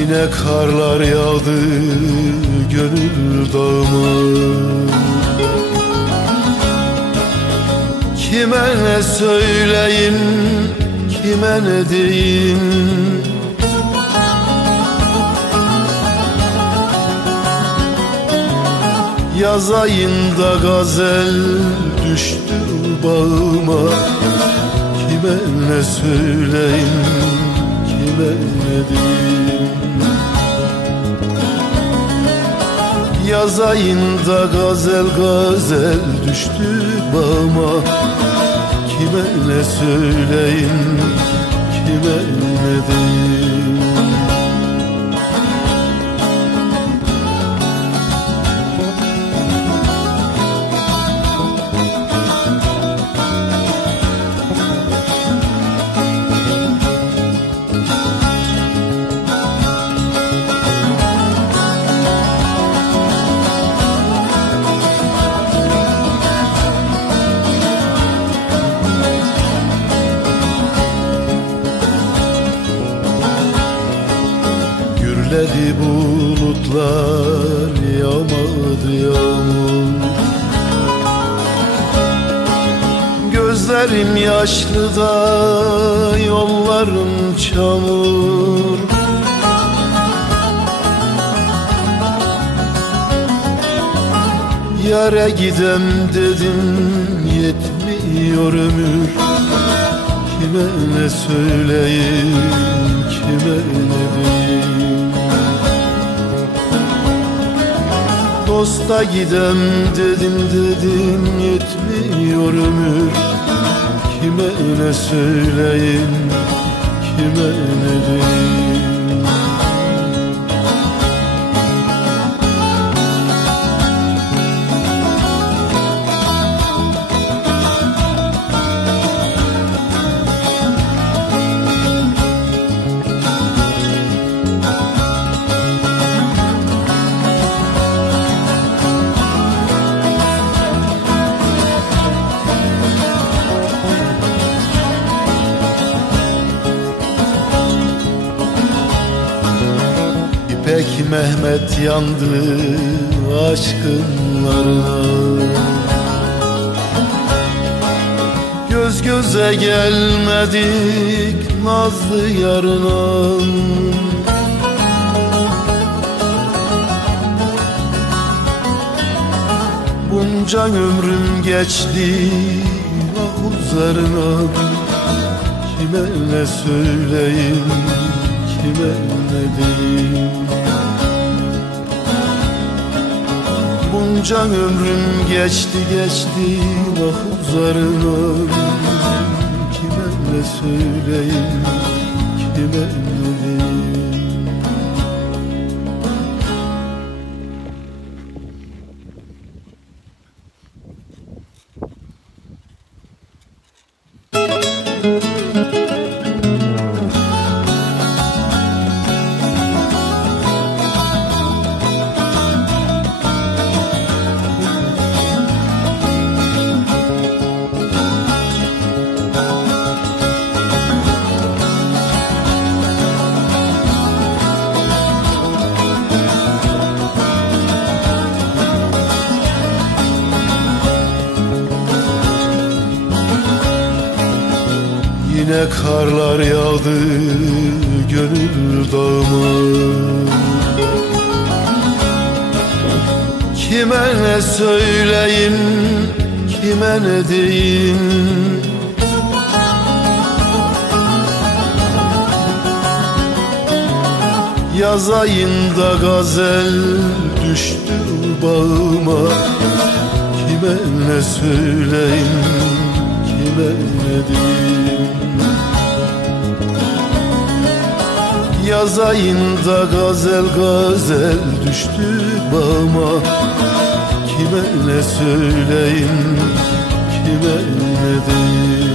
Yine karlar yağdı gönül dağıma. Kime ne söyleyeyim, kime ne diyeyim? Yaz ayında gazel düştü bağıma. Kime ne söyleyeyim, kime ne diyeyim? Yaz ayında gazel gazel düştü bağıma. Kime ne söyleyeyim, kime ne diyeyim? Gürledi bulutlar, yağmadı yağmur. Gözlerim yaşlı da yollarım çamur. Yâre gidem dedim, yetmiyor ömür. Kime ne söyleyeyim, kime ne diyeyim? Dosta gidem dedim dedim, yetmiyor ömür. Kime ne söyleyeyim, kime ne diyeyim? İpek Mehmet yandı aşkınlarına. Göz göze gelmedik nazlı yarına. Bunca ömrüm geçti ah üzerine. Kime ne söyleyeyim, kime ne diyeyim? Bunca ömrüm geçti geçti ah üzerine. Kime ne söyleyeyim, kime ne diyeyim? Yine karlar yağdı gönül dağıma. Kime ne söyleyeyim, kime ne diyeyim? Yaz ayında gazel düştü bağıma. Kime ne söyleyeyim, kime ne diyeyim? Yaz ayında gazel gazel düştü bağıma. Kime ne söyleyeyim, kime ne diyeyim?